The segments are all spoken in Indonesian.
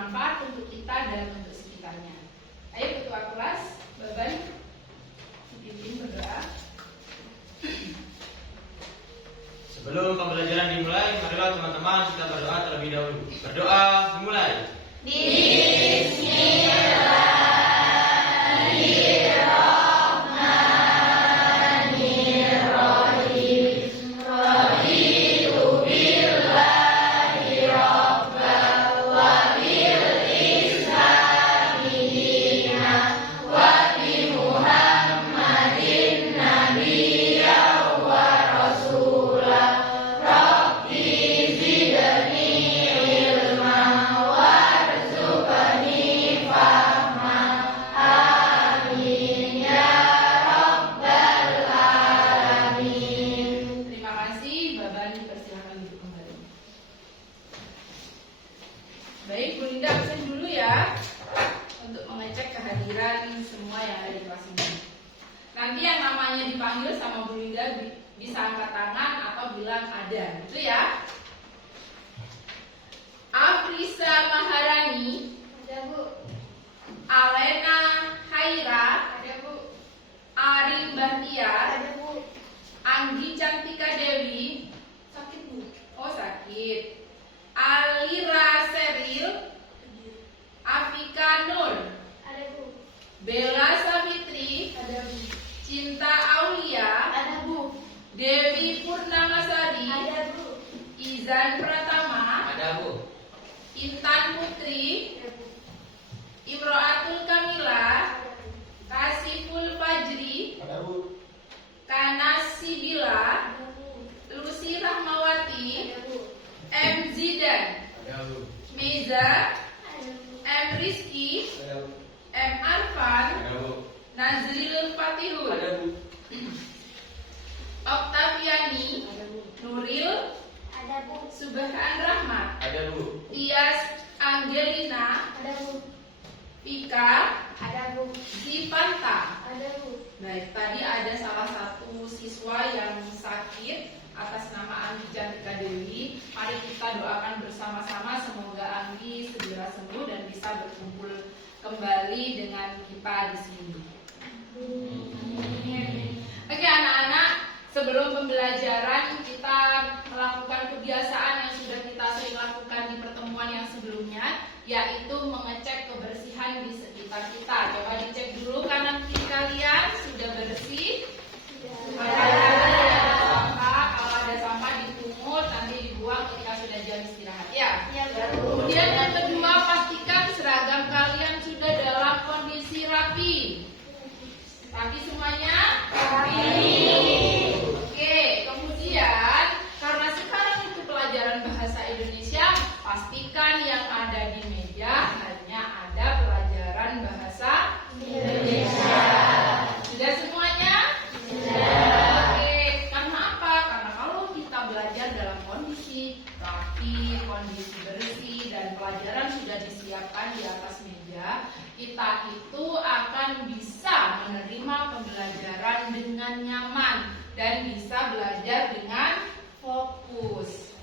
bermanfaat untuk kita dan untuk sekitarnya. Ayo ketua kelas, Baban, dipimpin berdoa. Sebelum pembelajaran dimulai, marilah teman-teman kita berdoa terlebih dahulu. Berdoa dimulai. Baik, Bu Linda absen dulu ya untuk mengecek kehadiran semua yang ada di kelas ini. Nanti yang namanya dipanggil sama Bu Linda bisa angkat tangan atau bilang ada, gitu ya. Afrisa Maharani, Ada, Bu. Alena Haira, Ada, Bu. Arin Bahtiar, Ada, Bu. Anggi Cantika Dewi, Sakit, Bu. oh sakit, Alira Seril, Afika Nur, Ada, Bu. Bella Savitri, Ada, Bu. Cinta Aulia, Ada, Bu. Dewi Purnamasari, Ada, Bu. Izan Pratama, Ada, Bu. Intan Putri, Ada, Bu. Imroatul Kamila, Ada, Bu. Kasiful Fajri, Ada, Bu. Kanas Sibila, Ada, Bu. Lucy Rahmawati, Ada, Bu. M Zidan, Ada, Bu. Meza, Ada, Bu. M Rizky, Ada, Bu. M Arfan, Ada, Bu. Nazril Fatihul, Ada, Bu. Oktaviani, Ada, Bu. Nuril, Ada, Bu. Subhan Rahmat, Ada, Bu. Tias Angelina, Ada, Bu. Pika, Ada, Bu. Zipanta. Ada, Bu. Baik, tadi ada salah satu siswa yang sakit atas nama Anggi Cantika Dewi. Mari kita doakan bersama-sama semoga Anggi segera sembuh dan bisa berkumpul kembali dengan kita di sini. Oke anak-anak, sebelum pembelajaran kita melakukan kebiasaan yang sudah kita sering lakukan di pertemuan yang sebelumnya, yaitu mengecek kebersihan di sekitar kita. Coba dicek dulu kanan kiri kalian sudah bersih. Kalau ada sampah, kalau ada sampah dipungut, nanti dibuang ketika sudah jam istirahat ya. Iya, Bu. Kemudian yang kedua, pastikan seragam kalian sudah dalam kondisi rapi. Rapi semuanya? Rapi. Oke, kemudian karena sekarang itu pelajaran bahasa Indonesia, pastikan yang ada di meja hanya ada pelajaran bahasa Indonesia. Sudah semuanya? Sudah. Oke, karena apa? Karena kalau kita belajar dalam kondisi rapi, kondisi bersih, dan pelajaran sudah disiapkan di atas meja, kita itu akan bisa menerima pembelajaran dengan nyaman dan bisa belajar dengan fokus.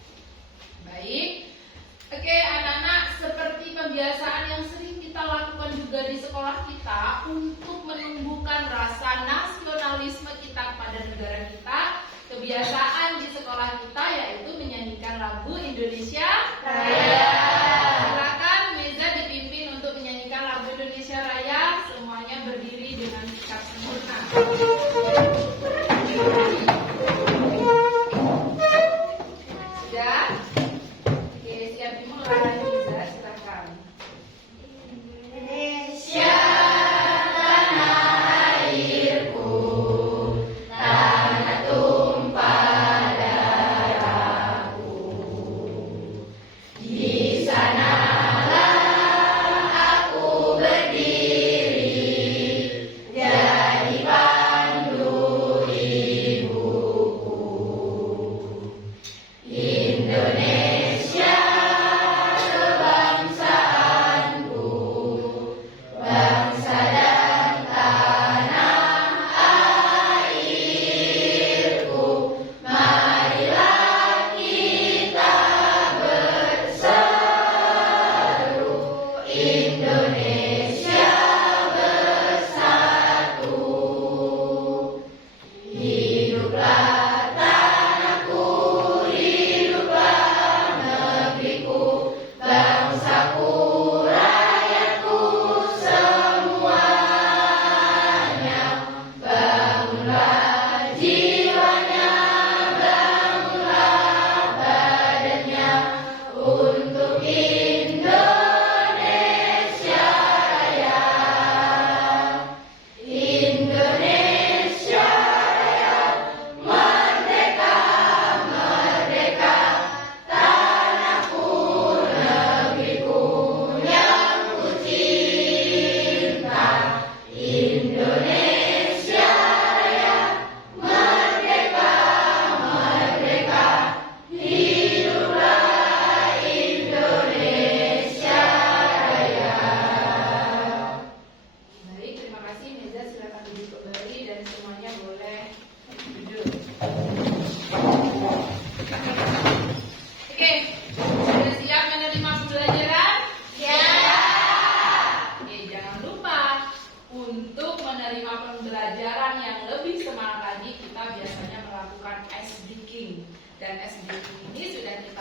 Baik. Oke anak-anak, seperti kebiasaan yang sering kita lakukan juga di sekolah kita untuk menumbuhkan rasa nasionalisme kita kepada negara kita, kebiasaan di sekolah kita yaitu menyanyikan lagu Indonesia Raya. Silakan Meza dipimpin untuk menyanyikan lagu Indonesia Raya. Semuanya berdiri dengan sikap sempurna. Sudah? Oke, siap dimulai. Meza, silakan. Indonesia tanah airku.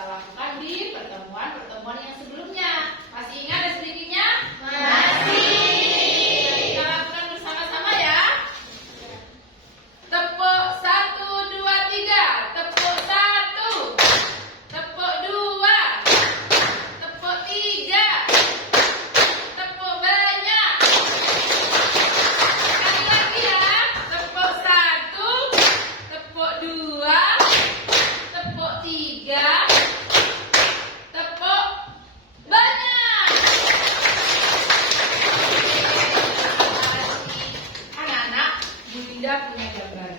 lakukan di pertemuan-pertemuan yang sebelumnya. Masih ingat sedikitnya? Masih. Kita lakukan bersama-sama ya. Tepuk 1, 2, 3. Tepuk 1. Tepuk 2. Tepuk 3. Tepuk banyak. Sekali lagi ya. Tepuk 1. Tepuk 2. Tepuk 3. Tepuk banyak. Anak-anak, Bu Linda punya gambar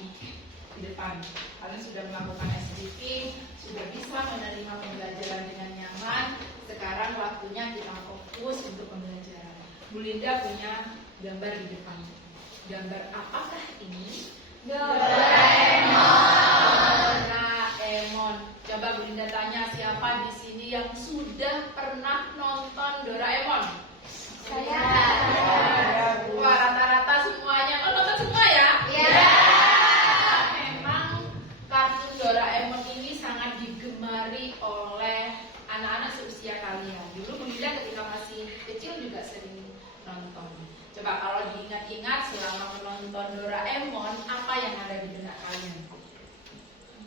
di depan. Kalian sudah melakukan SDP, sudah bisa menerima pembelajaran dengan nyaman. Sekarang waktunya kita fokus untuk pembelajaran. Bu Linda punya gambar di depan. Gambar apakah ini? Doraemon. Coba Bu Linda tanya, siapa di sini yang sudah pernah nonton Doraemon? Saya. Wah, rata-rata semuanya. Oh, nonton semua ya? Ya. Memang kartun Doraemon ini sangat digemari oleh anak-anak seusia kalian. Dulu Bu Linda ketika masih kecil juga sering nonton. Coba kalau diingat-ingat selama menonton Doraemon, apa yang ada di benak kalian?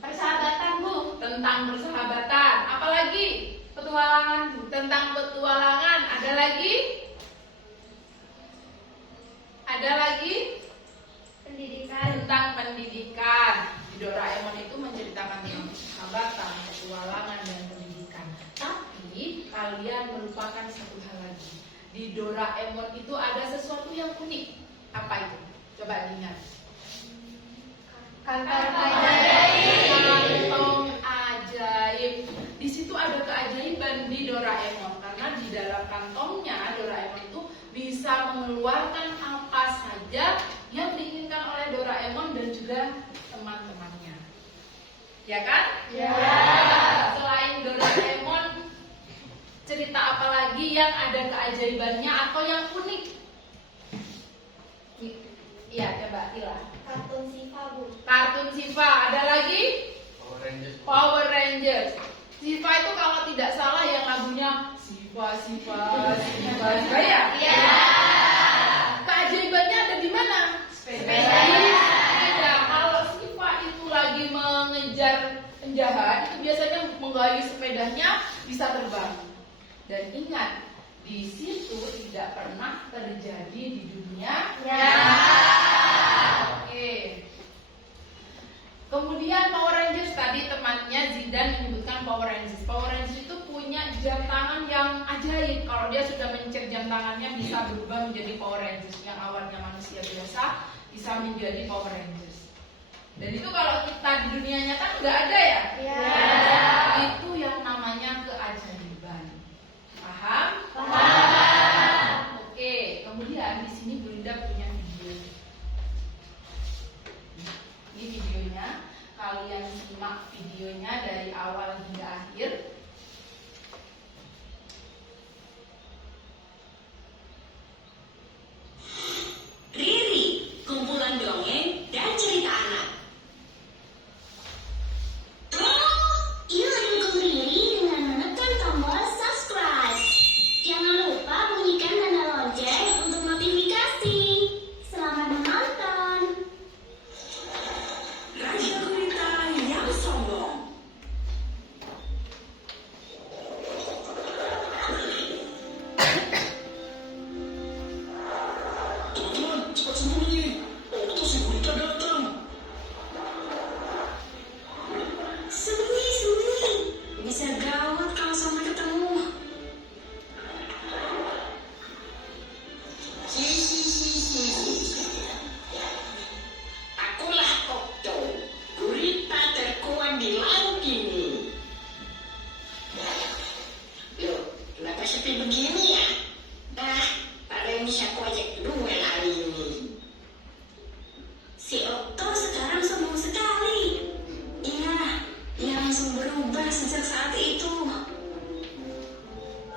Persahabatan, Bu. Tentang persahabatan. Apalagi? Petualangan, Bu. Tentang petualangan. Ada lagi? Ada lagi? Pendidikan. Tentang pendidikan. Di Doraemon itu menceritakan tentang persahabatan, petualangan, dan pendidikan. Tapi kalian melupakan satu hal lagi. Di Doraemon itu ada sesuatu yang unik. Apa itu? Coba diingat. Kantor Kantong ajaib. Di situ ada keajaiban di Doraemon karena di dalam kantongnya Doraemon itu bisa mengeluarkan apa saja yang diinginkan oleh Doraemon dan juga teman-temannya. Ya kan? Ya. Selain Doraemon, cerita apa lagi yang ada keajaibannya atau yang unik? Iya, coba Tila. Kartun Siva, Bu. Kartun Siva, ada lagi? Power Rangers. Siva itu kalau tidak salah yang lagunya Siva ya? Ya. Keajaibannya ada di mana? Sepeda. Sepeda. Kalau Siva itu lagi mengejar penjahat, itu biasanya menggayu sepedanya bisa terbang. Dan ingat, di situ tidak pernah terjadi di dunia. Ya. Oke. Kemudian Power Rangers, tadi temannya Zidan menyebutkan Power Rangers. Power Rangers itu punya jam tangan yang ajaib. Kalau dia sudah mencet jam tangannya bisa berubah menjadi Power Rangers. Yang awalnya manusia biasa bisa menjadi Power Rangers. Dan itu kalau kita di dunia nyata nggak ada ya? Ya. Itu yang namanya keajaiban. Paham? Paham. Oke. Kemudian di sini Bu Linda punya video. Ini videonya. Kalian simak videonya dari awal hingga akhir. Riri, kumpulan dongeng dan cerita anak. Yuk dukung Riri dengan menekan tombol subscribe. Jangan lupa bunyikan tanda lonceng untuk notifikasi. Selamat menonton. Raja Gurita yang sombong. Teman-teman, cepat sembunyi. Okto si Gurita datang. Sembunyi, sembunyi. Bisa gawat kalau sampai ketemu. Akulah Okto, gurita terkuat di laut ini. Loh, kenapa sepi begini ya? Ada yang bisa kuajak duel hari ini. Si Okto sekarang sombong sekali. Iya, dia langsung berubah sejak saat itu.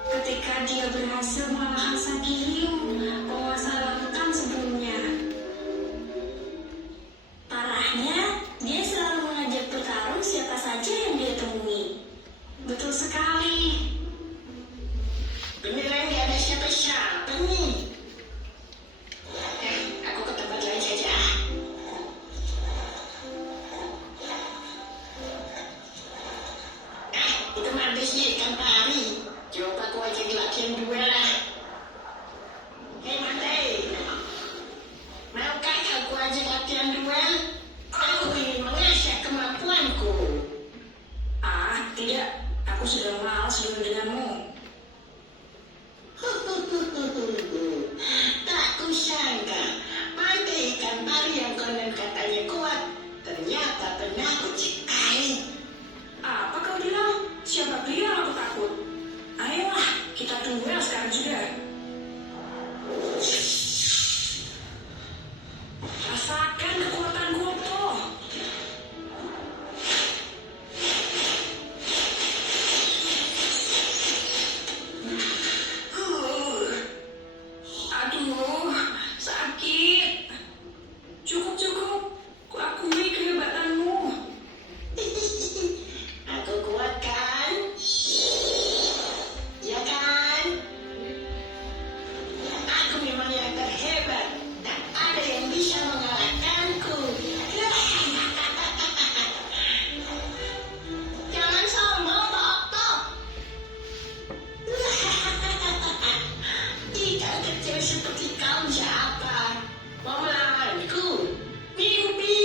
Ketika dia berhasil mengalahkan sang Giliu, penguasa lautan sebelumnya. Parahnya, dia selalu mengajak bertarung siapa saja yang dia temui. kita tunggu ya sekarang juga. Rasakan kekuatan Gopo. Aduh, sakit. Cukup. Kuakui kehebatanmu. Aku kuat kan? Ya kan? Aku memang yang terhebat. Tak ada yang bisa mengalahkanku. Jangan sombong, Pak Okto. Ikan kecil seperti kau siapa? Mau melawanku? Mimpi.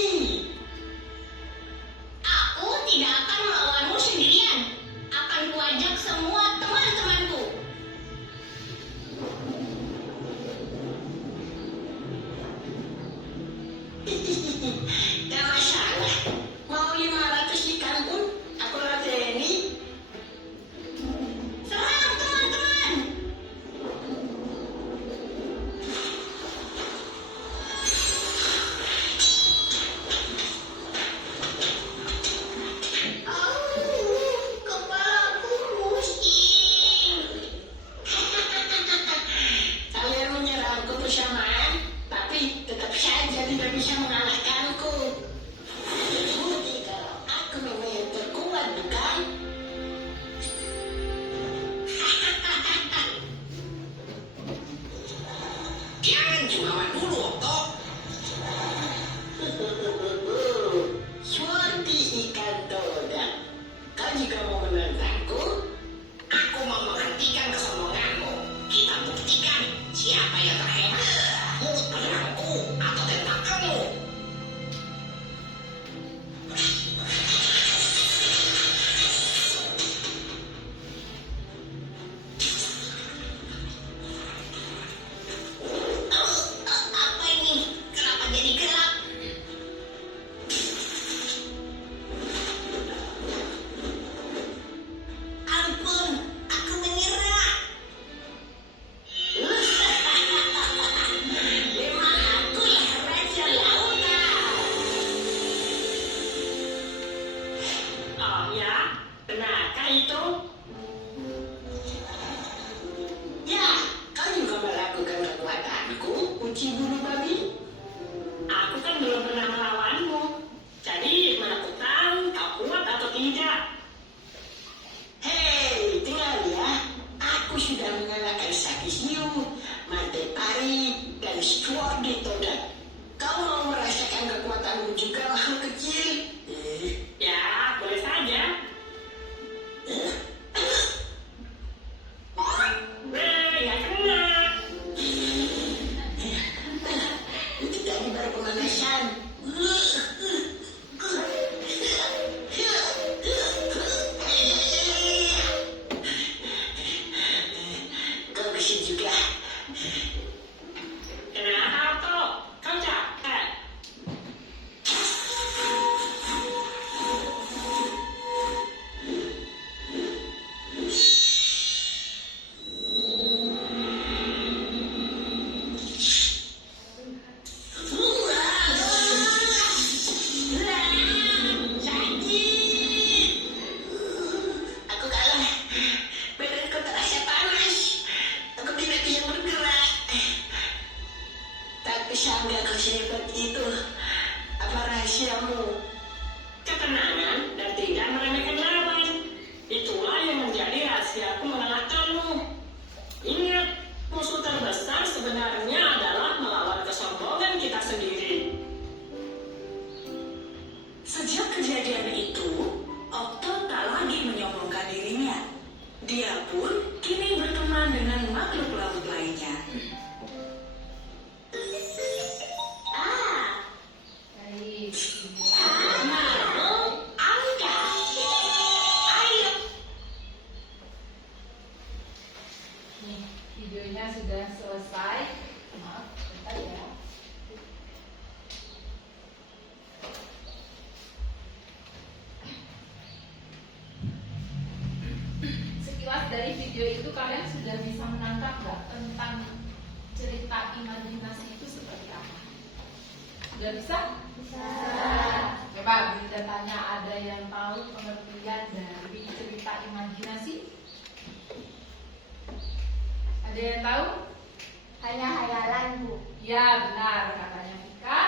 Aku tidak akan melawanmu sendirian. Akan kuajak semua teman-temanku. Gak masalah. Mau 500 ikan pun aku ladeni. Semangat teman-teman. Kepalaku pusing. Kalian menyerangku bersamaan, tapi tetap saja tidak bisa mengalahkanku. Terbukti kalau aku memang yang terkuat, bukan? Jangan jumawa dulu, Okto. Seperti ikan todak. Kau juga mau menentangku? Aku mau menghentikan kesombonganmu. Kita buktikan siapa yang terhebat. Mulut pedangku atau tentakelmu. Apa ini? Kenapa jadi gelap? Ampun, aku menyerah. Memang aku yang raja lautan. Oh ya, benarkah itu? Ya, kau juga melakukan kekuatanku, uji bulu babi. Aku kan belum pernah melawanmu. Jadi mana aku tahu kau kuat atau tidak. Hei, dengar ya. Aku sudah mengalahkan Sakishiu, Mantepari, dan Stuart di Todak. Kau mau merasakan kekuatanmu juga, makhluk kecil? Ya, boleh saja. Ya kena. Itu tadi baru pemanasan. Kau bisa juga. Kenapa, Okto? Kau capek? Aku kalah. Badanku terasa panas. Aku tidak bisa bergerak. Tapi sangga kau sehebat itu. Apa rahasiamu? Ketenangan dan tidak meremehkan lawan. Itulah yang menjadi rahasiaku mengalahkanmu. Ingat, musuh terbesar sebenarnya adalah melawan kesombongan kita sendiri. Sejak kejadian itu, Okto tak lagi menyombongkan dirinya. Dia pun kini berteman dengan makhluk laut lainnya. Baik. Nih, videonya sudah selesai. Maaf, bentar ya. Sekilas dari video itu kalian sudah sudah bisa menangkap nggak tentang cerita imajinasi itu seperti apa? Sudah bisa? Bisa. Coba Bunda tanya, ada yang tahu pengertian dari cerita imajinasi? Ada yang tahu? Hanya hayalan, Bu. Ya benar katanya Vika,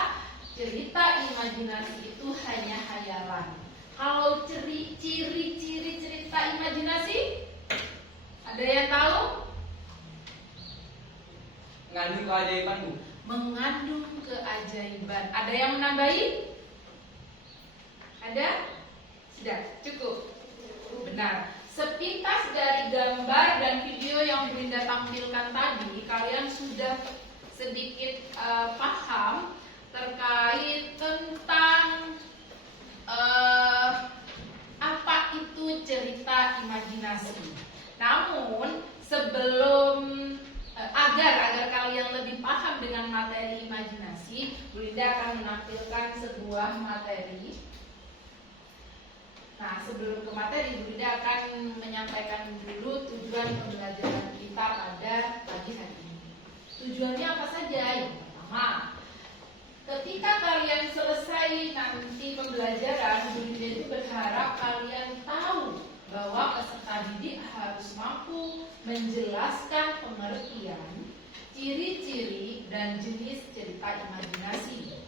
cerita imajinasi itu hanya hayalan. Kalau ciri-ciri cerita imajinasi, ada yang tahu? Mengandung keajaiban, Bu. Mengandung keajaiban. Ada yang menambahi? Ada? Sudah, cukup. Benar. Sepintas dari gambar dan video yang Bunda tampilkan tadi, kalian sudah sedikit paham terkait tentang apa itu cerita imajinasi. Namun sebelum agar kalian lebih paham dengan materi imajinasi, Bunda akan menampilkan sebuah materi. Nah, sebelum ke materi, Bunda akan menyampaikan dulu tujuan pembelajaran kita pada pagi hari ini. Tujuannya apa saja? Yang pertama, ketika kalian selesai nanti pembelajaran, Bunda itu berharap kalian tahu bahwa peserta didik harus mampu menjelaskan pengertian, ciri-ciri, dan jenis cerita imajinasi.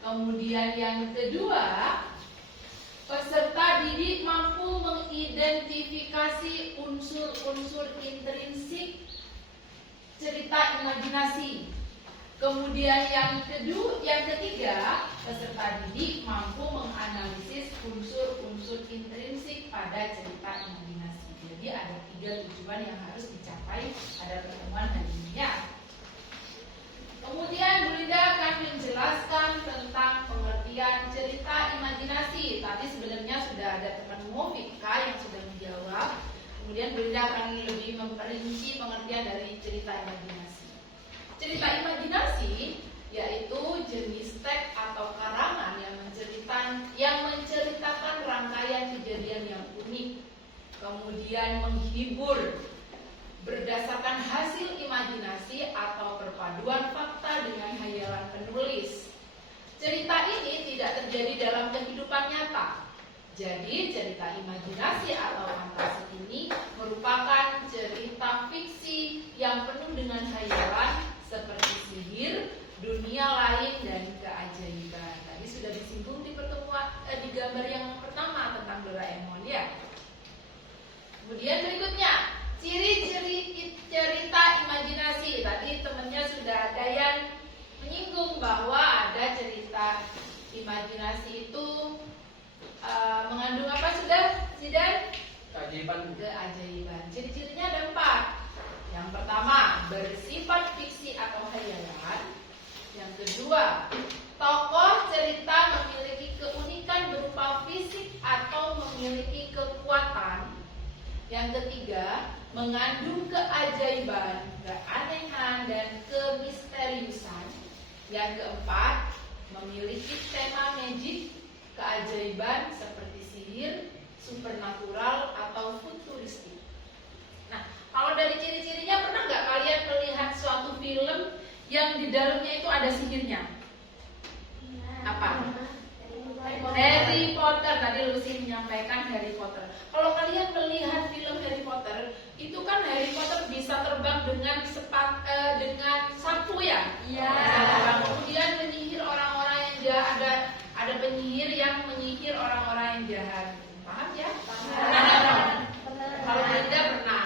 Kemudian yang kedua, peserta didik mampu mengidentifikasi unsur-unsur intrinsik cerita imajinasi. Kemudian yang ketiga, peserta didik mampu menganalisis unsur-unsur intrinsik pada cerita imajinasi. Jadi ada 3 tujuan yang harus dicapai pada pertemuan hari ini ya. Kemudian Bunda akan menjelaskan tentang pengertian cerita imajinasi. Tadi sebenarnya sudah ada temanmu Vika yang sudah menjawab. Kemudian Bunda akan lebih memperinci pengertian dari cerita imajinasi. Cerita imajinasi yaitu jenis teks atau karangan yang menceritakan rangkaian kejadian yang unik, kemudian menghibur berdasarkan hasil imajinasi atau perpaduan fakta dengan hayalan penulis. Cerita ini tidak terjadi dalam kehidupan nyata. Jadi cerita imajinasi atau fantasi ini merupakan cerita fiksi yang penuh dengan hayalan seperti sihir, dunia lain, dan keajaiban. Tadi sudah disinggung di pertemuan di gambar yang pertama tentang Doraemon ya. Kemudian berikutnya, ciri-ciri cerita imajinasi. Tadi temannya sudah ada yang menyinggung bahwa ada cerita imajinasi itu mengandung apa sudah? Keajaiban, Bu. Keajaiban. Ciri-cirinya ada 4. Yang pertama, bersifat fiksi atau hayalan. Yang kedua, tokoh cerita memiliki keunikan berupa fisik atau memiliki kekuatan. Yang ketiga, mengandung keajaiban, keanehan, dan kemisteriusan. Yang keempat, memiliki tema magic, keajaiban seperti sihir, supernatural, atau futuristik. Nah, kalau dari ciri-cirinya, pernah nggak kalian melihat suatu film yang di dalamnya itu ada sihirnya? Apa? Harry Potter. Tadi Lucy menyampaikan Harry Potter. Kalau kalian melihat film Harry Potter, itu kan Harry Potter bisa terbang dengan sapu ya. Iya. Kemudian menyihir orang-orang yang jahat. Ada penyihir yang menyihir orang-orang yang jahat. Paham ya? Paham. Kalau tidak pernah.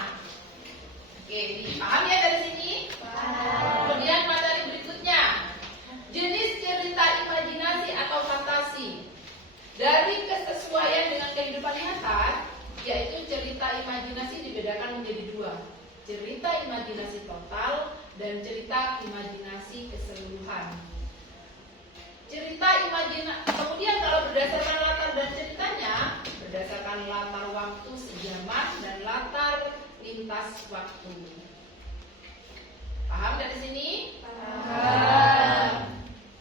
Oke, paham ya dari sini? Paham. Kemudian materi berikutnya, jenis cerita imajinasi atau fantasi. Dari kesesuaian dengan kehidupan nyata, yaitu cerita imajinasi dibedakan menjadi 2. Cerita imajinasi total dan cerita imajinasi keseluruhan. Kemudian kalau berdasarkan latar dan ceritanya, berdasarkan latar waktu sejaman dan latar lintas waktu. Paham dari sini? Paham.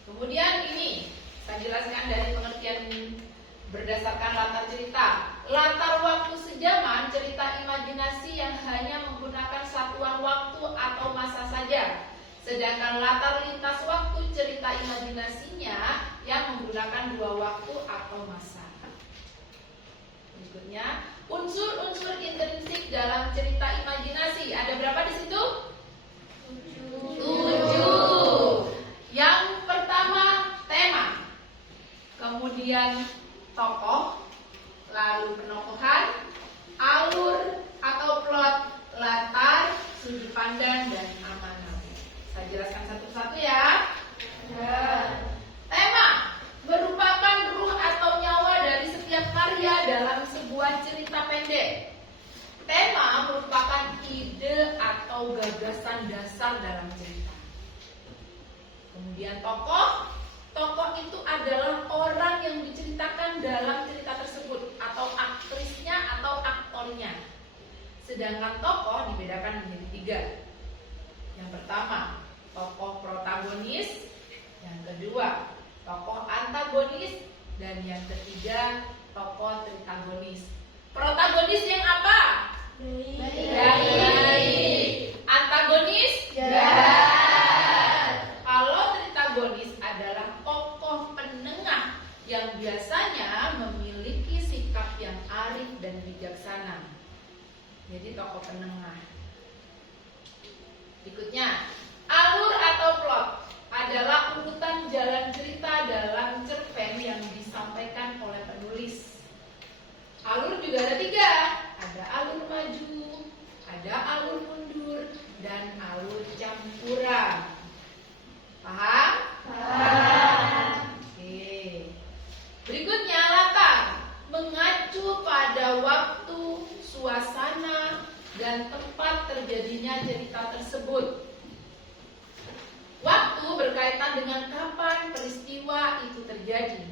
Kemudian ini saya jelaskan dari pengertian berdasarkan latar cerita. latar waktu sejaman cerita imajinasi yang hanya menggunakan satuan waktu atau masa saja. Sedangkan latar lintas waktu cerita imajinasinya yang menggunakan dua waktu atau masa. Berikutnya, unsur-unsur intrinsik dalam cerita imajinasi. Ada berapa di situ? 7. Yang pertama, tema. Kemudian tokoh, lalu penokohan, alur atau plot, latar, sudut pandang, dan amanat. Saya jelaskan satu-satu ya. Tema merupakan ruh atau nyawa dari setiap karya dalam sebuah cerita pendek. Tema merupakan ide atau gagasan dasar dalam cerita. Kemudian tokoh. Tokoh itu adalah orang yang diceritakan dalam cerita tersebut, atau aktrisnya atau aktornya. Sedangkan tokoh dibedakan menjadi 3. Yang pertama, tokoh protagonis. Yang kedua, tokoh antagonis. Dan yang ketiga, tokoh tritagonis. Protagonis yang apa? Baik. Antagonis? Jahat. Kalau tritagonis adalah tokoh penengah yang biasanya memiliki sikap yang arif dan bijaksana. Jadi tokoh penengah. Berikutnya, alur atau plot adalah urutan jalan cerita dalam cerpen yang disampaikan oleh penulis. Alur juga ada 3. Ada alur maju, ada alur mundur, dan alur campuran. Paham? Paham. Oke. Berikutnya, latar mengacu pada waktu, suasana, dan tempat terjadinya cerita tersebut. Waktu berkaitan dengan kapan peristiwa itu terjadi.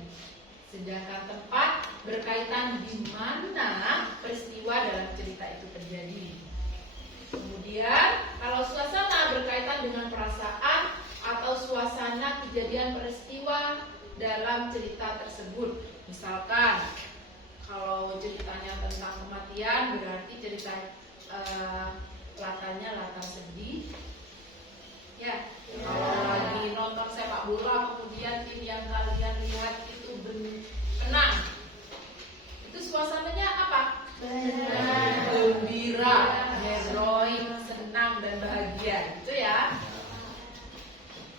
Sedangkan tempat berkaitan di mana peristiwa dalam cerita itu terjadi. Kemudian, kalau suasana berkaitan dengan perasaan atau suasana kejadian peristiwa dalam cerita tersebut. Misalkan, kalau ceritanya tentang kematian, berarti cerita latarnya latar sedih. Ya, kalau lagi nonton sepak bola, kemudian tim yang kalian lihat itu menang, itu suasananya apa? Gembira, heroik, senang dan bahagia, itu ya.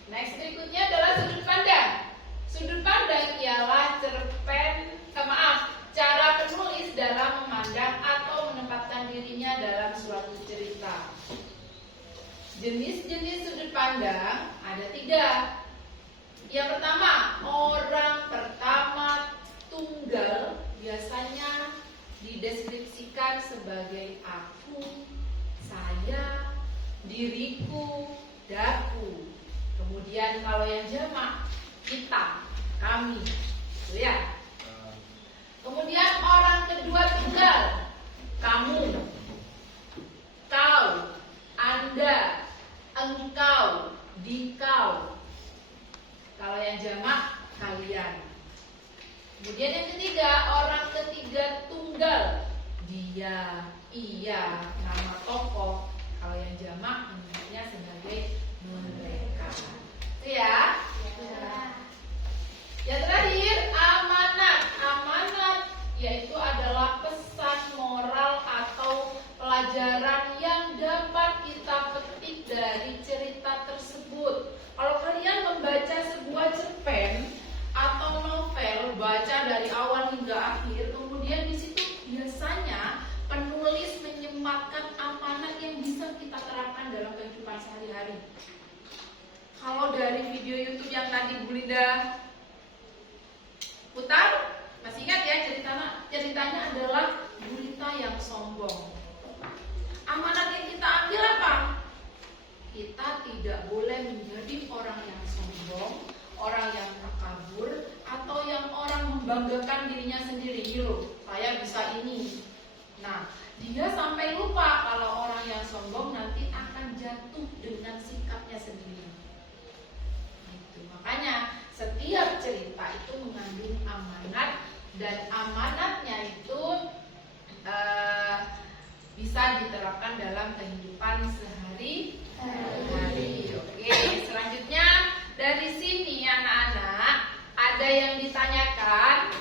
Next, berikutnya adalah sudut pandang. Sudut pandang ialah cara penulis dalam memandang atau menempatkan dirinya dalam suatu cerita. Jenis-jenis sudut pandang ada 3. Yang pertama, orang pertama tunggal biasanya dideskripsikan sebagai aku, saya, diriku, daku. Kemudian kalau yang jamak, kita, kami, gitu ya. Kemudian orang kedua tunggal, kamu, kau, anda, engkau, dikau. Kalau yang jamak, kalian. Kemudian yang ketiga, orang ketiga tunggal, dia, ia, nama tokoh. Kalau yang jamak menyebutnya sebagai mereka. Itu ya. Yang terakhir, amanat. Amanat yaitu adalah pesan moral atau pelajaran yang dapat kita petik dari cerita tersebut. Kalau kalian membaca sebuah cerpen atau novel, baca dari awal hingga akhir, kemudian di situ biasanya penulis menyematkan amanat yang bisa kita terapkan dalam kehidupan sehari-hari. Kalau dari video YouTube yang tadi Bu Linda putar, masih ingat ya ceritanya adalah gurita yang sombong. Amanat yang kita ambil apa? Kita tidak boleh menjadi orang yang sombong, orang yang takabur, atau yang orang membanggakan dirinya sendiri. Loh, saya bisa ini. Nah, dia sampai lupa kalau orang yang sombong nanti akan jatuh dengan sikapnya sendiri. Gitu. Makanya setiap cerita itu mengandung amanat, dan amanatnya itu dalam kehidupan sehari-hari. Oke, selanjutnya dari sini anak-anak ada yang ditanyakan?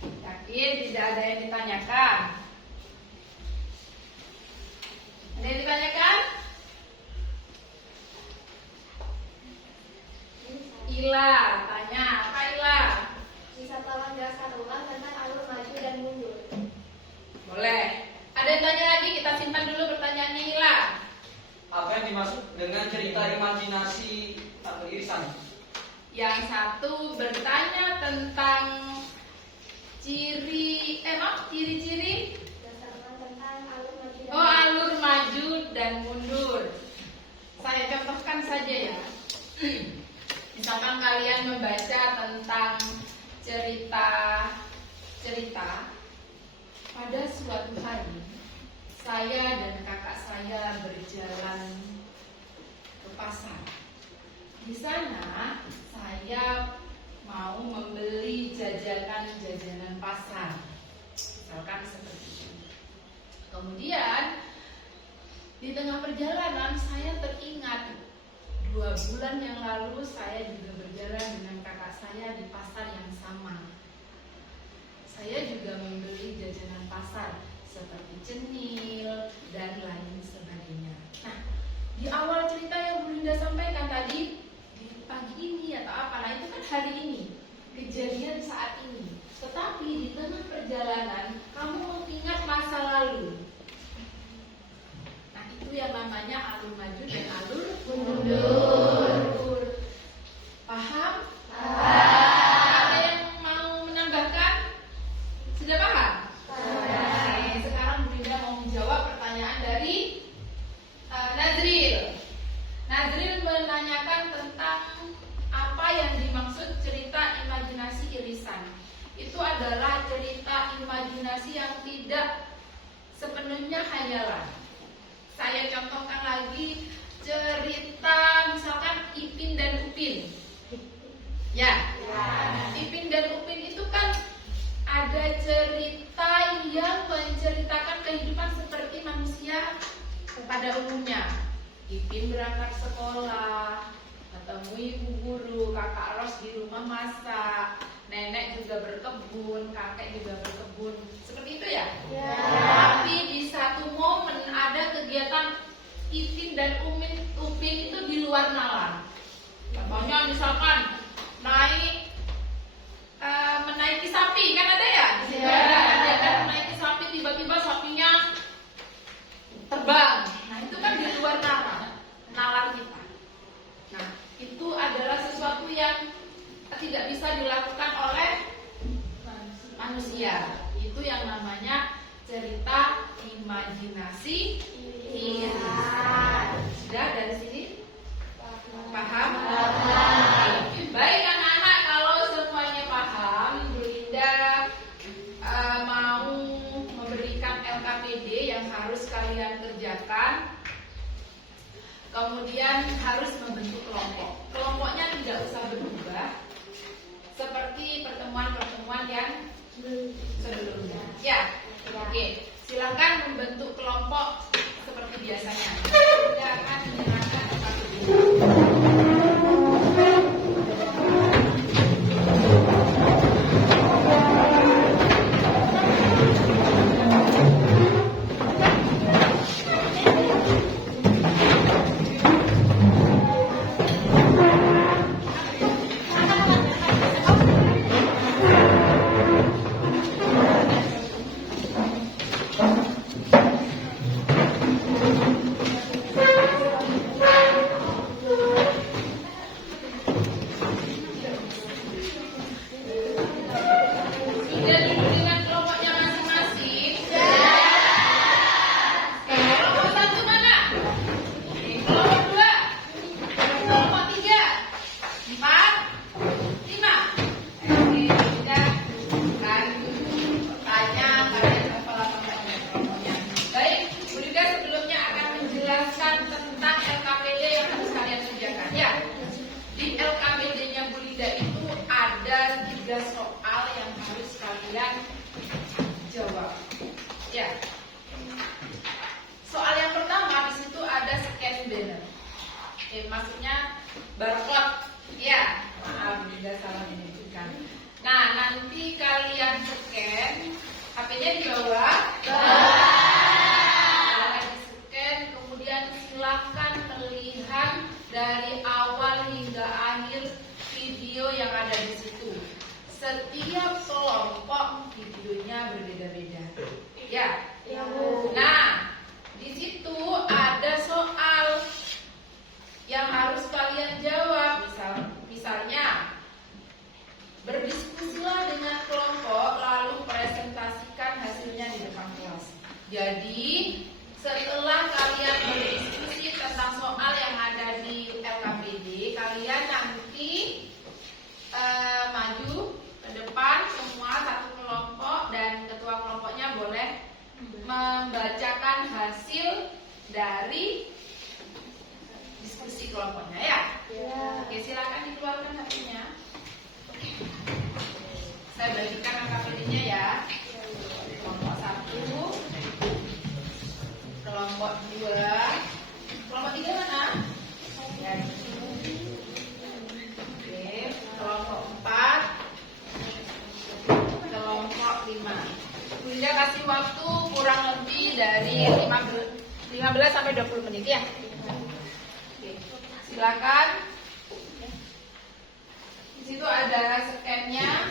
Yakin tidak ada yang ditanyakan? Ada yang ditanyakan? Ila, tanya apa Ila? Bisa tolong jelaskan ulang tentang alur maju dan mundur? Boleh. Ada yang tanya lagi? Kita simpan dulu pertanyaannya Ila. Apa yang dimaksud dengan cerita imajinasi atau irisan? Yang satu bertanya tentang ciri-ciri Jelaskan tentang alur maju dan alur maju dan mundur. Saya contohkan saja ya. Misalkan kalian membaca tentang cerita pada suatu hari saya dan kakak saya berjalan ke pasar. Di sana saya mau membeli jajanan pasar, misalkan seperti itu. Kemudian di tengah perjalanan saya teringat 2 bulan yang lalu saya juga berjalan dengan kakak saya di pasar yang sama. Saya juga membeli jajanan pasar seperti cenil dan lain sebagainya. Nah, di awal cerita yang Bu Linda sampaikan tadi, di pagi ini atau apa, nah itu kan hari ini, kejadian saat ini. Tetapi di tengah perjalanan kamu mengingat masa lalu. Nah, itu yang namanya alur maju dan alur mundur. Paham? Ada yang mau menambahkan? Sudah paham? Oke, sekarang Bu Linda mau menjawab pertanyaan dari Nazril. Nazril menanyakan tentang apa yang dimaksud cerita imajinasi irisan. Itu adalah cerita imajinasi yang tidak sepenuhnya khayalan. Saya contohkan lagi cerita misalkan Ipin dan Upin. Ya. Ipin dan Upin itu kan ada cerita yang menceritakan kehidupan seperti manusia pada umumnya. Ipin berangkat sekolah, ketemu ibu guru, kakak Ros di rumah masak, nenek juga berkebun, kakek juga berkebun. Seperti itu ya? Ya. Tapi di satu momen ada kegiatan Ipin dan Upin itu di luar nalar. Contohnya misalkan menaiki sapi, kan ada ya? Ada kan menaiki sapi, tiba-tiba sapinya terbang. Nah, itu kan di luar nalar kita. Nah, itu adalah sesuatu yang tidak bisa dilakukan oleh manusia. Itu yang namanya cerita imajinasi irisan. Sudah dari sini? Paham? Baik anak-anak, kalau semuanya paham, Bu Linda mau memberikan LKPD yang harus kalian kerjakan. Kemudian harus membentuk kelompok. Kelompoknya tidak usah berubah seperti pertemuan-pertemuan yang sebelumnya. Ya, oke. Silakan membentuk kelompok seperti biasanya. Kita akan menyerahkan LKPD. Jawab. Ya. Soal yang Maksudnya barcode. Ya, maaf Dinda salah menyebutkan. Nah, nanti kalian scan HP-nya di bawah. Kalian di scan, kemudian silakan melihat dari awal hingga akhir video yang ada di situ. Setiap kelompok videonya berbeda-beda. Ya. Nah, di situ ada soal yang harus kalian jawab. Misalnya, berdiskusilah dengan kelompok lalu presentasikan hasilnya di depan kelas. Jadi, setelah kalian berdiskusi tentang soal yang ada di LKPD, kalian nanti maju ke depan semua satu kelompok dan ketua kelompoknya boleh membacakan hasil dari diskusi kelompoknya ya. Oke, silakan dikeluarkan HP-nya. Saya bagikan LKPD-nya ya. Kelompok 1, kelompok 2, kelompok 3 mana? Ya. Oke, kelompok 4, kelompok 5. Bunda kasih waktu kurang lebih dari 15 sampai 20 menit ya. Oke, silakan. Di situ ada scan-nya,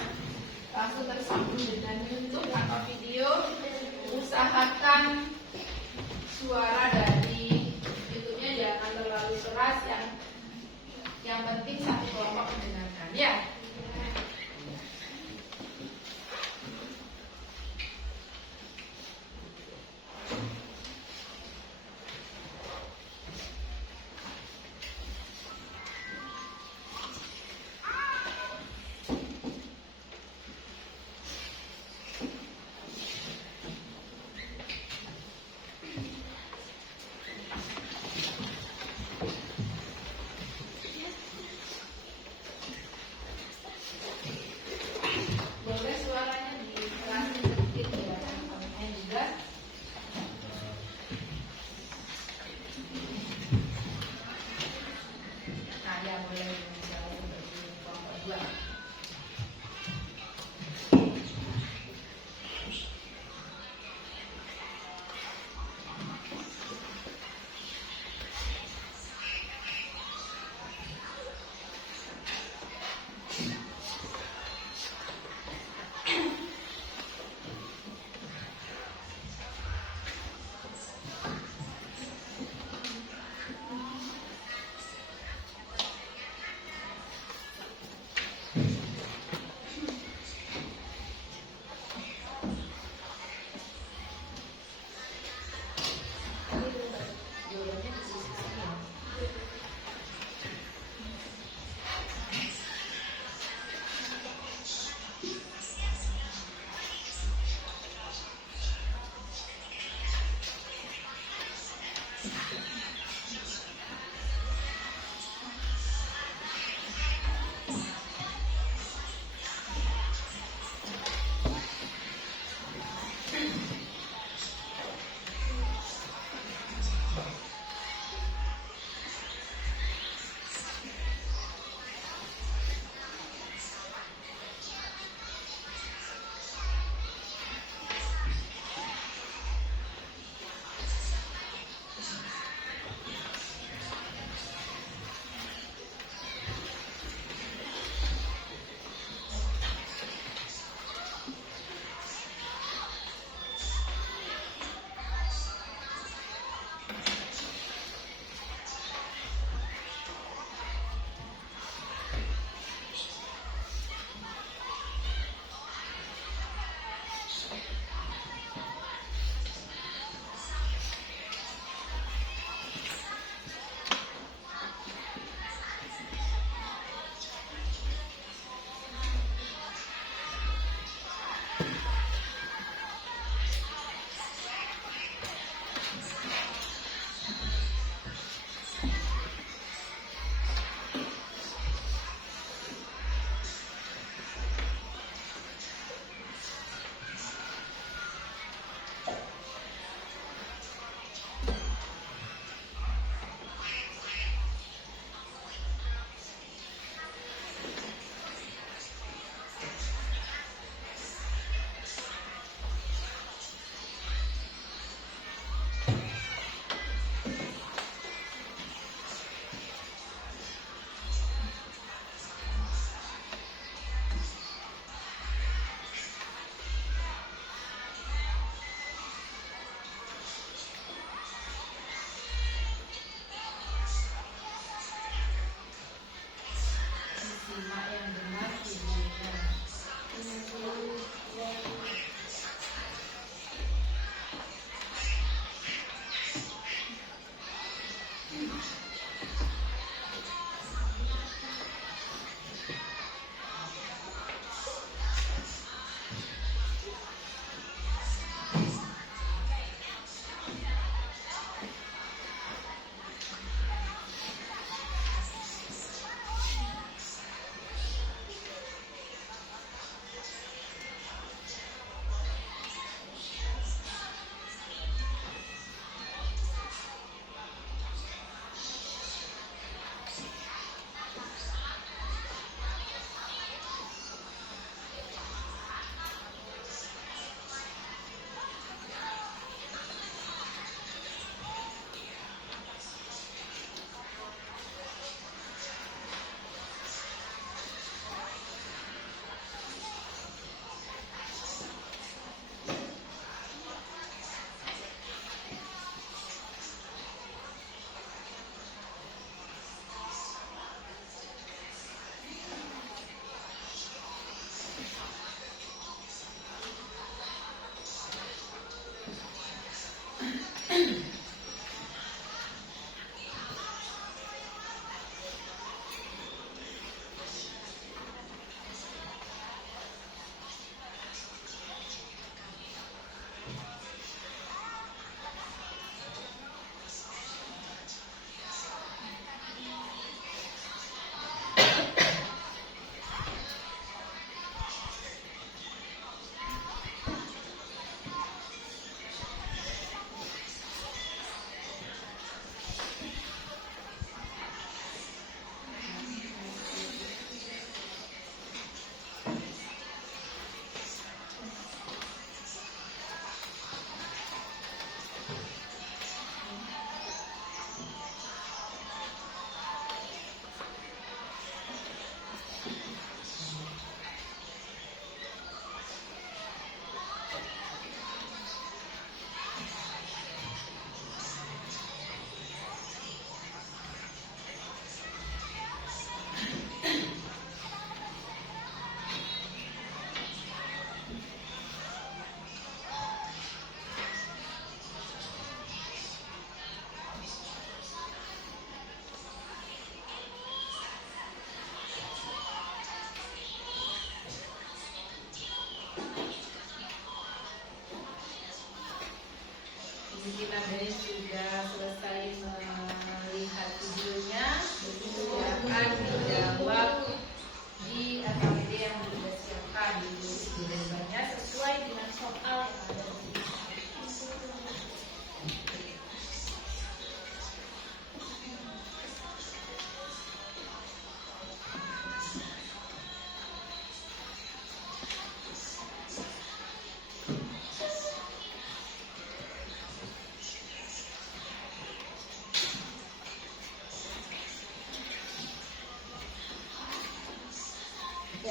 langsung tersambung dengan YouTube atau video. Usahakan suara dari YouTube-nya jangan terlalu keras, yang penting satu kelompok mendengarkan ya.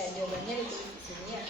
Ya, jawabannya ditulis di sini ya.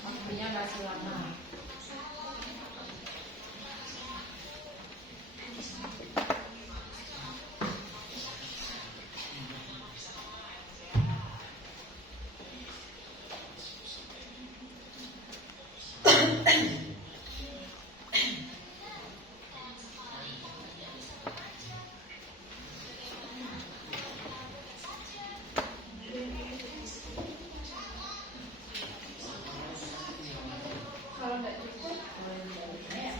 Waktunya masih lama. Kalau nggak cukup, boleh dibaliknya ya.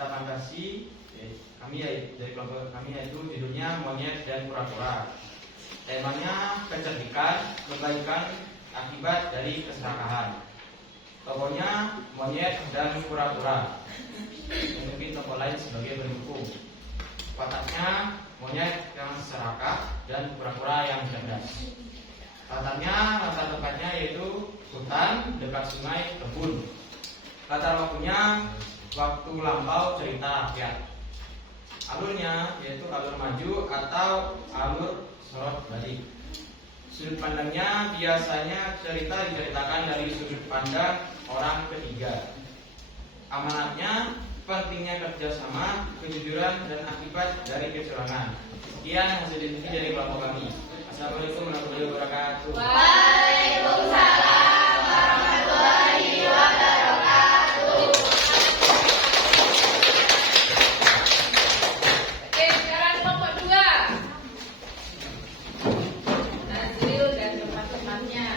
cerita fantasi dari kelompok kami yaitu judulnya Monyet dan Kura-kura. Temanya kecerdikan, kebaikan akibat dari keserakahan. Tokohnya monyet dan kura-kura. Mungkin tokoh lain sebagai pendukung. Wataknya monyet yang serakah dan kura-kura yang cerdas. Latar tempatnya yaitu hutan, dekat sungai, kebun. Latar waktunya waktu lampau cerita rakyat. Alurnya yaitu alur maju atau alur sorot balik. Sudut pandangnya biasanya cerita diceritakan dari sudut pandang orang ketiga. Amanatnya pentingnya kerjasama, kejujuran, dan akibat dari kecurangan. Sekian hasil diskusi dari kelompok kami. Assalamualaikum warahmatullahi wabarakatuh. Waalaikumsalam warahmatullahi wabarakatuh. Oke, sekarang kelompok 2. Nazril dan teman-temannya.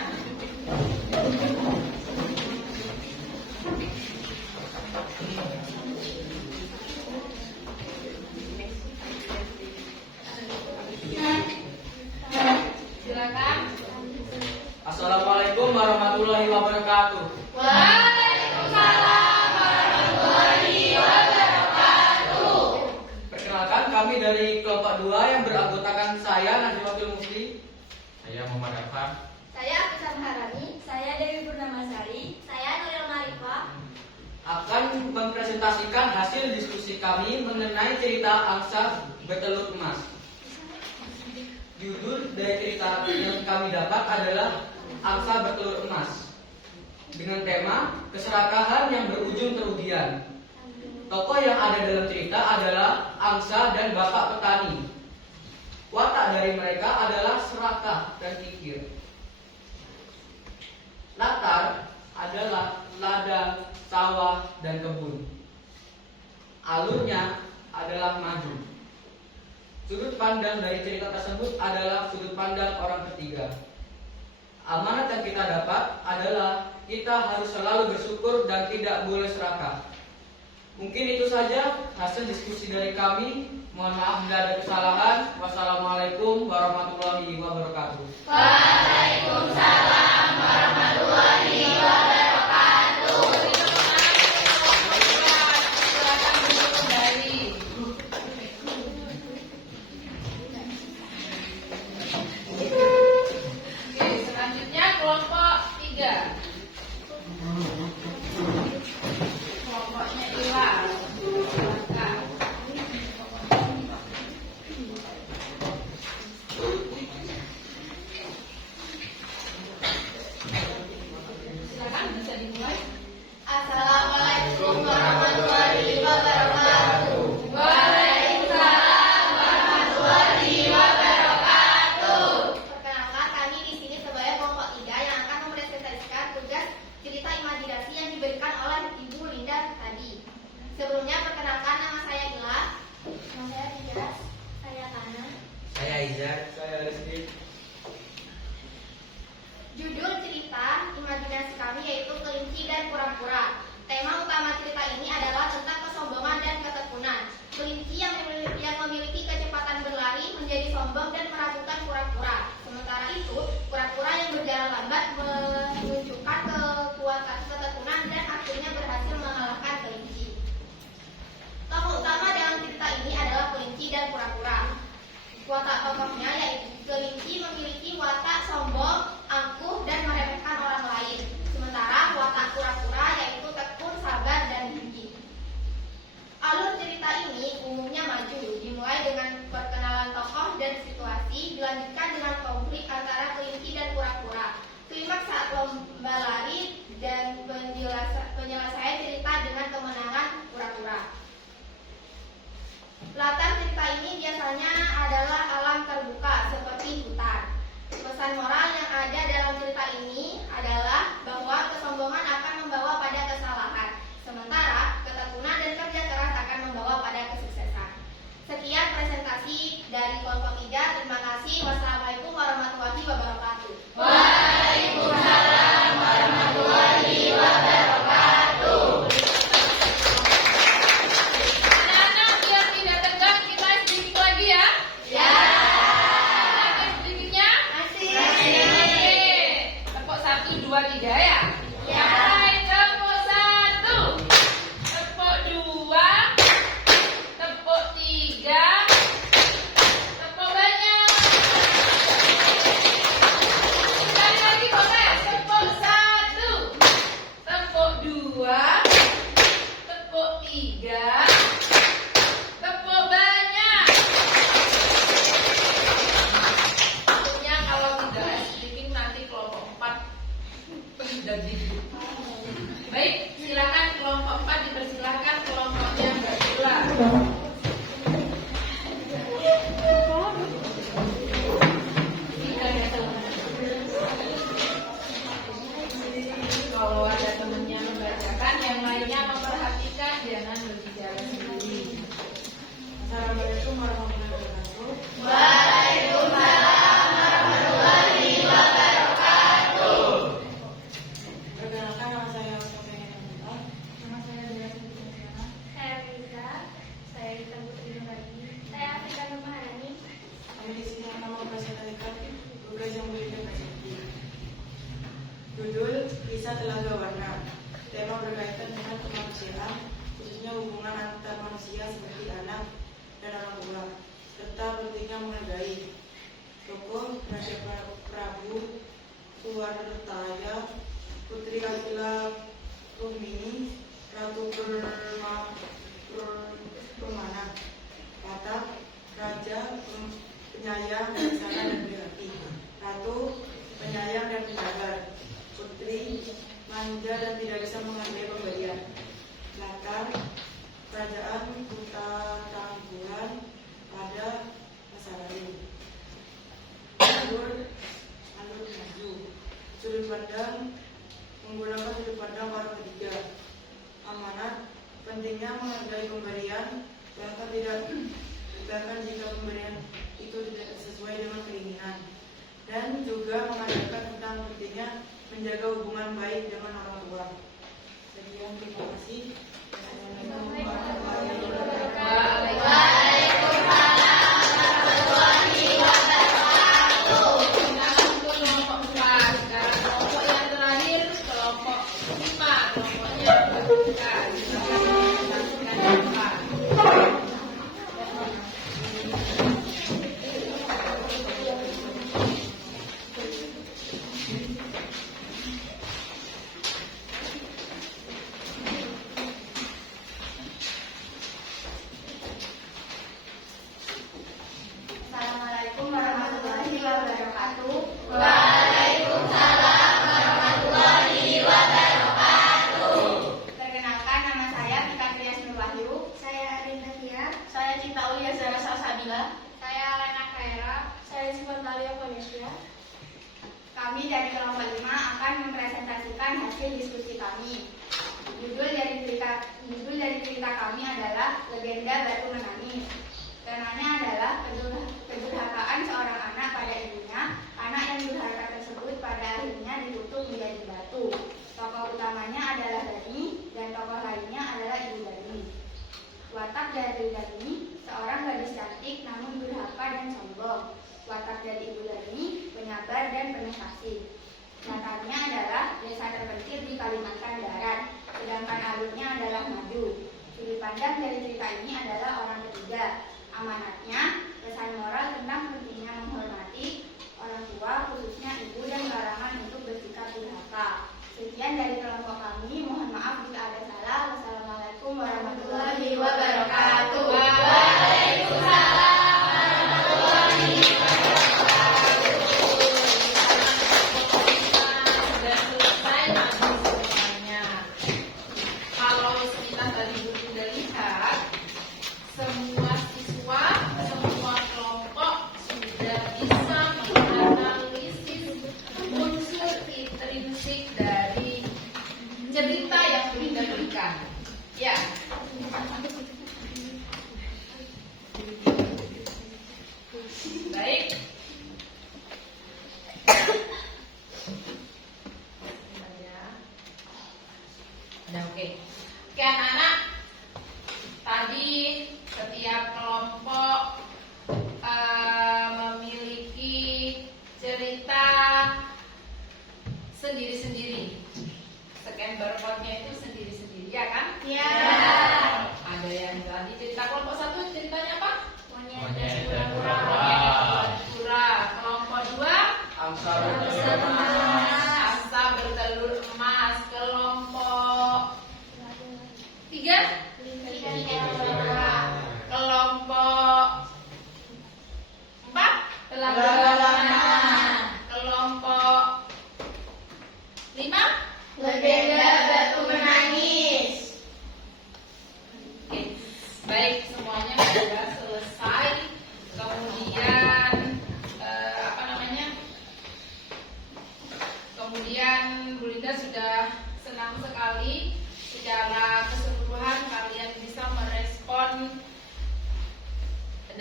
Silakan. Assalamualaikum warahmatullahi wabarakatuh. Waalaikumsalam warahmatullahi wabarakatuh. Perkenalkan, kami dari kelompok 2 yang beranggotakan saya Najwatul Mufti, Saya Muhammad Arfan. Saya Aksan Harani. Saya Dewi Purnamasari. Saya Nuril Marifah. akan mempresentasikan hasil diskusi kami mengenai cerita angsa bertelur emas. Judul dari cerita yang kami dapat adalah Angsa Bertelur Emas dengan tema keserakahan yang berujung kerugian. Tokoh yang ada dalam cerita adalah angsa dan bapak petani. Watak dari mereka adalah serakah dan kikir. Latar adalah ladang, sawah, dan kebun. Alurnya adalah maju. Sudut pandang dari cerita tersebut adalah sudut pandang orang ketiga. Amanat yang kita dapat adalah kita harus selalu bersyukur dan tidak boleh serakah. Mungkin itu saja hasil diskusi dari kami. Mohon maaf bila ada kesalahan. Wassalamualaikum warahmatullahi wabarakatuh. Waalaikumsalam warahmatullahi wabarakatuh. Silakan duduk kembali. Oke, selanjutnya kelompok 3. Kelompoknya Ila. Silakan. Silakan bisa dimulai. Assalamualaikum warahmatullahi wabarakatuh. Waalaikumsalam warahmatullahi wabarakatuh. Perkenalkan, kami di sini sebagai kelompok 3 yang akan mempresentasikan tugas cerita imajinasi yang diberikan oleh Ibu Linda tadi. Sebelumnya perkenalkan, nama saya Ila. Nama saya Ijas. Saya Tana. Saya Izar. Saya Rizky. Judul cerita imajinasi kami yaitu Kelinci dan Kura-kura. Tema utama cerita ini adalah tentang kesombongan dan ketekunan. Kelinci yang memiliki kecepatan berlari menjadi sombong dan meragukan kura-kura. Sementara itu, kura-kura yang berjalan lambat menunjukkan kekuatan ketekunan dan akhirnya berhasil mengalahkan kelinci. Tokoh utama dalam cerita ini adalah kelinci dan kura-kura. Watak tokohnya yaitu kelinci memiliki watak sombong, angkuh, dan meremehkan orang lain. Sementara watak kura-kura yaitu tekun, sabar, dan gigih. Alur cerita ini umumnya maju, dimulai dengan perkenalan tokoh dan situasi, dilanjutkan dengan konflik antara kelinci dan kura-kura. Klimaks saat lomba lari dan penyelesaian cerita dengan kemenangan kura-kura. Latar cerita ini biasanya adalah alam terbuka seperti hutan. Pesan moral yang ada dalam cerita ini adalah bahwa kesombongan akan membawa pada kesalahan, sementara ketekunan dan kerja keras akan membawa pada kesuksesan. Sekian presentasi dari kelompok 3. Terima kasih. Wassalamualaikum warahmatullahi wabarakatuh. Waalaikumsalam warahmatullahi wabarakatuh. Kalau ada temennya membacakan, yang lainnya memperhatikan, jangan berbicara sendiri. Assalamualaikum warahmatullahi wabarakatuh. Perkenalkan, nama saya Sofia Nurul. Nama saya Dea Sintiana. Saya Riza. Saya Rita Putri Nurhadi. Saya Afrika Nur Maharani. Kami di sini akan mempresentasikan tugas yang mulia bahasa Inggris. Judul Kisah Telaga Warna. Tema berkaitan dengan kemanusiaan, khususnya hubungan antar manusia seperti anak dan orang tua, serta pentingnya menghargai. Tokoh Raja Prabu Suwartalaya, Putri Akila Rumini, Ratu Permana, Watak Raja Penyayang, Bijaksana dan Berhati, Ratu Penyayang dan Penyabar, Putri Manja dan tidak bisa menghargai pemberian. Latar Kerajaan Kuta Tangguhan pada masa lalu. Alur maju. Sudut pandang menggunakan sudut pandang orang ketiga. Amanat pentingnya menghargai pemberian, bahkan jika pemberian itu tidak sesuai dengan keinginan, dan juga mengajarkan tentang pentingnya menjaga hubungan baik dengan orang tua. Sekian, terima kasih. Assalamualaikum warahmatullahi wabarakatuh. Gunakan untuk kelompok 4. Sekarang kelompok yang terakhir, kelompok 5. Kelompoknya berbuka. Disampaikan yang 4. Assalamualaikum warahmatullahi wabarakatuh. Perkenalkan, nama saya Vika Trias Nur Wahyu. Saya Arinda Tia. Saya Cinta Ulia Zara Salsabila. Saya Alena Kaira. Saya Simantalia Vanesia. Kami dari kelompok 5 akan mempresentasikan hasil diskusi kami. Judul dari cerita kami adalah Legenda Batu Menangis. Temanya adalah kedurhakaan seorang anak pada ibunya. Anak yang durhaka tersebut pada akhirnya ditutup menjadi batu. Tokoh utamanya adalah Dani dan tokoh lainnya adalah Ibu Dani. Watak dari Dani, seorang gadis cantik namun durhaka dan sombong. Watak dari Ibu Dani, penyabar dan penuh kasih. Latarnya adalah desa terpencil di Kalimantan Barat, sedangkan alurnya adalah madu. Sudut pandang dari cerita ini adalah orang ketiga. Amanatnya, pesan moral tentang pentingnya menghormati orang tua, khususnya ibu dan karangan untuk bersikap durhaka. Sekian dari kelompok kami, mohon maaf jika ada salah. Wassalamualaikum warahmatullahi wabarakatuh. Waalaikumsalam warahmatullahi wabarakatuh. Sudah selesai nanti semuanya. Kalau kita tadi sudah lihat, semua siswa, semua kelompok sudah bisa menganalisis unsur intrinsik dari cerita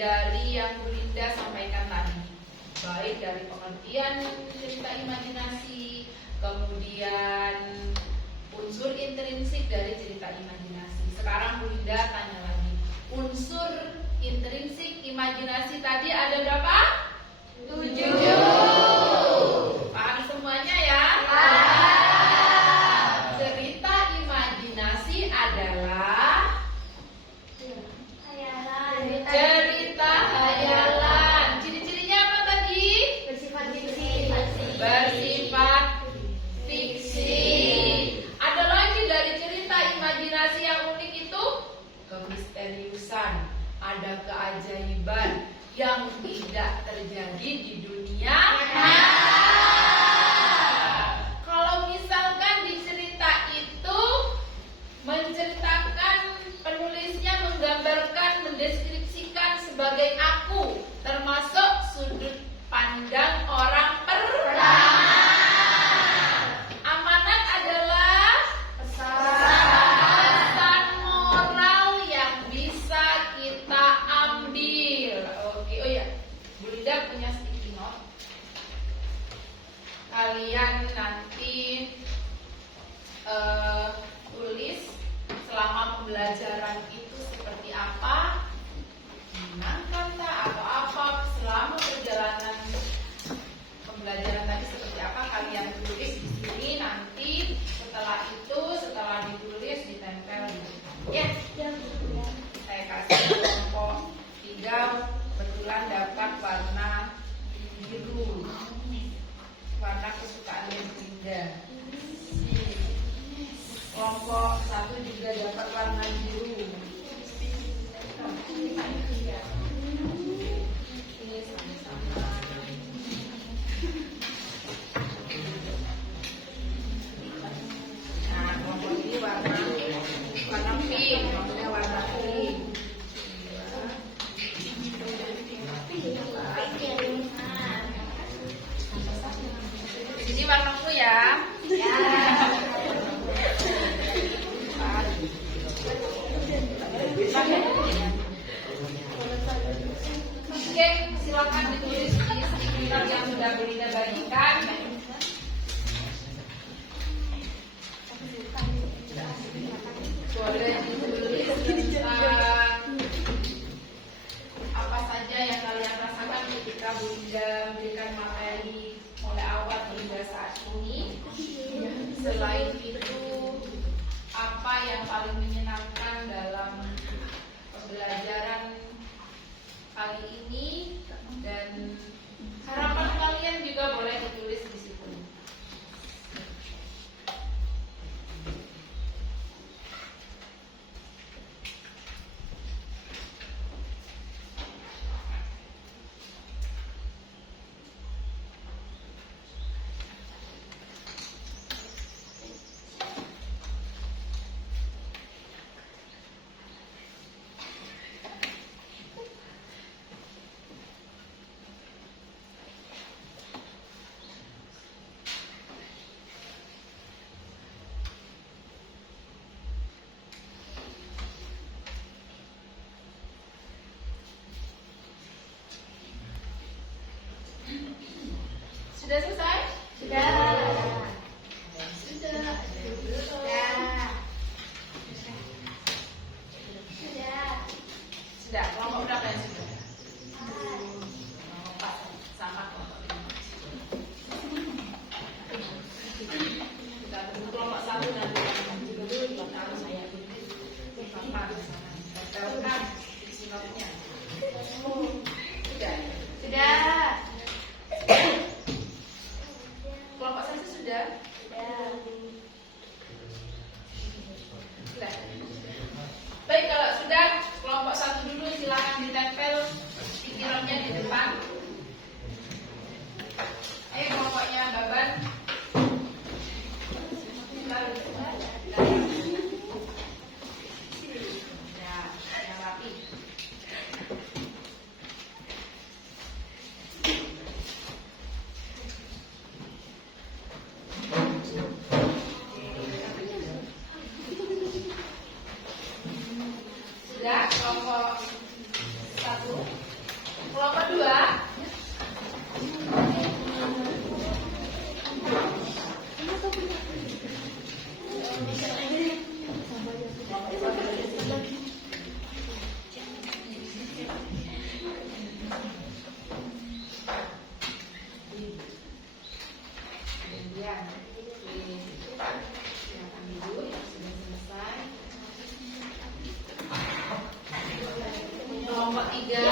dari yang Bu Linda sampaikan tadi, baik dari pengertian cerita imajinasi, kemudian unsur intrinsik dari cerita imajinasi. Sekarang Bu Linda tanya lagi, unsur intrinsik imajinasi tadi ada berapa? 7. Paham semuanya ya? Cerita imajinasi adalah cerita hayalan. Ciri-cirinya apa tadi? Bersifat Bersifat fiksi. Ada lagi dari cerita imajinasi yang unik itu kemisteriusan, ada keajaiban yang tidak terjadi di dunia nyata. Kalau misalkan di cerita itu menceritakan, penulisnya menggambarkan, mendeskripsikan sebagai aku, termasuk sudut pandang orang pertama. Amanat adalah pesan moral yang bisa kita ambil. Oke, oh ya, Bu Linda punya sticky note. Kalian nanti tulis selama pembelajaran itu seperti apa, menyenangkan tak atau apa, selama perjalanan pembelajaran tadi seperti apa, kalian tulis di sini. Nanti setelah itu, setelah ditulis, ditempel di ya. Saya kasih kelompok 3 kebetulan dapat warna biru, warna kesukaan Bu Linda. Kelompok 1 juga dapat warna biru. Ini sama-sama. Nah, kelompok ini warna pink, maksudnya warna pink. Ini warna ungu ya. Oke, silakan ditulis di stiker yang sudah Bu Linda bagikan. Boleh ditulis tentang apa saja yang kalian rasakan ketika Bu Linda memberikan materi mulai awal hingga saat ini. Selain itu, apa yang paling menyenangkan dalam pembelajaran kali ini, dan harapan kalian juga boleh ditulis di situ. Sudah selesai? Sudah. Sudah. Kelompok berapa yang sudah? Kelompok 4 sama kelompok 5. Kita tunggu kelompok 1 nanti juga dulu bakal saya tulis. Bapak di sana. Tempelkan isi notnya. Sudah. Sudah. Kelompok 1 sudah. Sudah. Baik, kalau sudah, kelompok 1 dulu silakan ditempel stikernya di depan. Ayo kelompoknya Baban. Ya, yang rapi. Sudah, kelompok 1. nomor 3